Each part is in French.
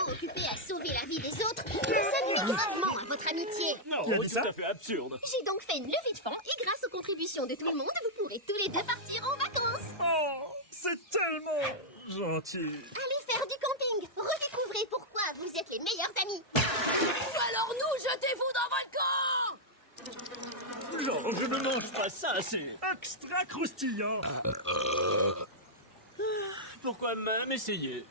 tellement occupé à sauver la vie des autres que ça nuit gravement à votre amitié. Non, Qui a dit tout ça à fait absurde. J'ai donc fait une levée de fonds et grâce aux contributions de tout le monde, vous pourrez tous les deux partir en vacances. Oh, c'est tellement gentil. Allez faire du camping, redécouvrez pourquoi vous êtes les meilleurs amis. Ou alors nous, jetez-vous dans le volcan! Genre, je ne mange pas ça, c'est... Extra croustillant. Pourquoi même essayer?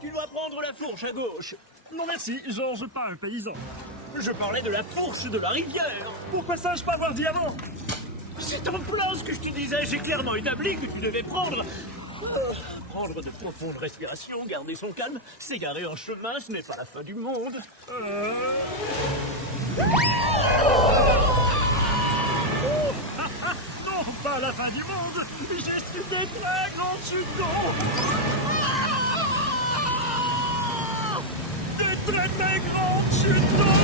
Tu dois prendre la fourche à gauche. Non merci, Georges, pas un paysan. Je parlais de la fourche de la rivière. Pourquoi ça, je pas avoir dit avant? C'est en plein ce que je te disais. J'ai clairement établi que tu devais prendre... Prendre de profondes respirations, garder son calme, s'égarer en chemin, ce n'est pas la fin du monde. Non, pas la fin du monde. J'ai su des très grands chutes d'eau. Des très très grandes chutes d'eau.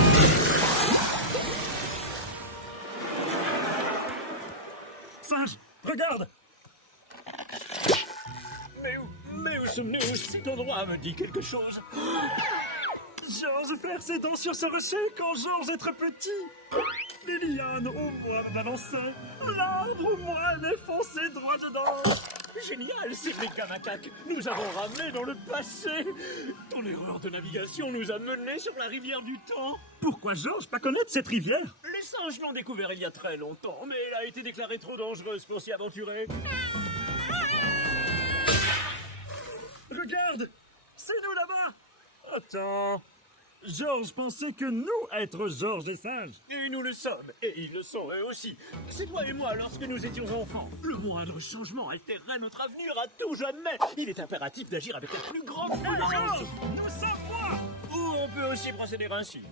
Singe, regarde. Mais où sommes-nous? Cet endroit me dit quelque chose. Georges faire ses dents sur ce rocher quand Georges est très petit. Les lianes au moins me balançaient. L'arbre au moins les foncé droit dedans. Génial, ces méga macaques. Nous avons ramené dans le passé. Ton erreur de navigation nous a menés sur la rivière du temps. Pourquoi Georges pas connaître cette rivière? Les singes l'ont découvert il y a très longtemps, mais elle a été déclarée trop dangereuse pour s'y aventurer. Regarde, c'est nous là-bas. Attends, Georges pensait que nous être Georges et singes. Et nous le sommes, et ils le sont eux aussi. C'est toi et moi lorsque nous étions enfants. Le moindre changement altérerait notre avenir à tout jamais. Il est impératif d'agir avec la plus grande prudence. Georges, nous sommes moi. Ou on peut aussi procéder ainsi.